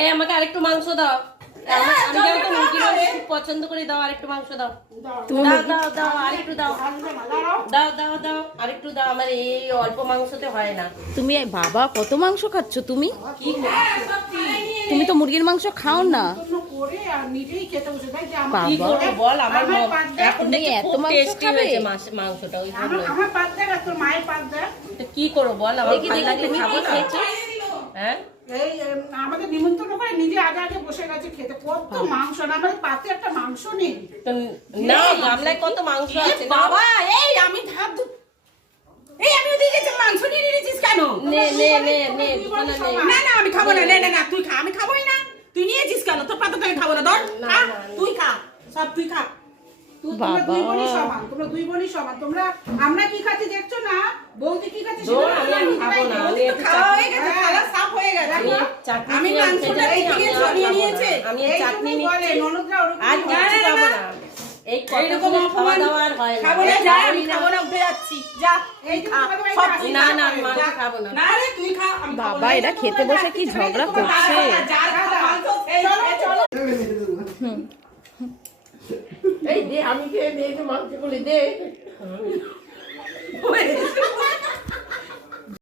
এই আমাকে আরেকটু মাংস দাও। আমি যেহেতু মুরগির মাংস খুব পছন্দ করি, দাও আরেকটু মাংস দাও। দাও দাও দাও আরেকটু দাও। দাও দাও দাও আরেকটু দাও, আমার এই অল্প মাংসতে হয় না। তুমি বাবা কত মাংস খাচ্ছ তুমি? কি তুমি তো মুরগির মাংস খাও না। কি করবো বল, আমার এখন তুমি দেখি এত খুব মাংস টেস্টি খাবে? হয়েছে মাংসটা, ওই জন্য। আমার পাত দেখা তোর মায়ের পাত দেখ। তো কি করবো বল, আমার দেখি, ভালো দেখি, লাগলে তুমি খাবো কি না। খেয়েছো? হ্যাঁ এই আমাদের নিমন্ত্রণ করে নিজে আগে আগে বসে গেছে খেতে। কত মাংস না, আমাদের পাতে একটা মাংস নেই। তো না, গামলায় কত মাংস আছে না? বাবা এই আমি ভাত এই আমি ওদিকে গেছি, মাংস নিয়ে নিয়েছিস কেন? নে নে নে নে দোকানে নে। না না আমি খাবো না, না না তুই খা, আমি খাবোই না। তুই নিয়েছিস কেন? তোর পাতা তো আমি খাবো না, ধর খা, তুই খা, সব তুই খা। তোমরা দুই বোনই সমান, তোমরা দুই বোনই সমান। তোমরা আমরা কি খাচ্ছি দেখছো না, বৌদি কি খাচ্ছে দৌড়, সেটা আমি তোমরা খাবো নিজেরাই না, দেখো। আমি একটু খাওয়া হয়ে গেছে, থালা সাফ হয়ে গেছে। চাটনি আমি খেয়ে মাংসটা খেতে রেখে আমি গেছি, আর নিয়ে খাবো না। নিয়েছে। আমি এই এই চাটনি জন্যই বলে, নিচ্ছি, ননদরা ওরকম আর করে। কিচ্ছু খাবো না। এই এইরকম কতক্ষণে খাওয়া অপমান দাওয়া আর হয় না। খাবো না, যা আমি খাবো না, উঠে যাচ্ছি, যা এই যে তোমাদের বাড়িতে সব আসি, না না আমি মাংস খাবো না। না রে তুই খা, আমি খাবো বাবা না। এরা খেতে বসে কি ঝগড়া করছে। যার মাংস সেই চলো। এই দে, আমি খেয়ে দে, একটু মাংস গুলি দে।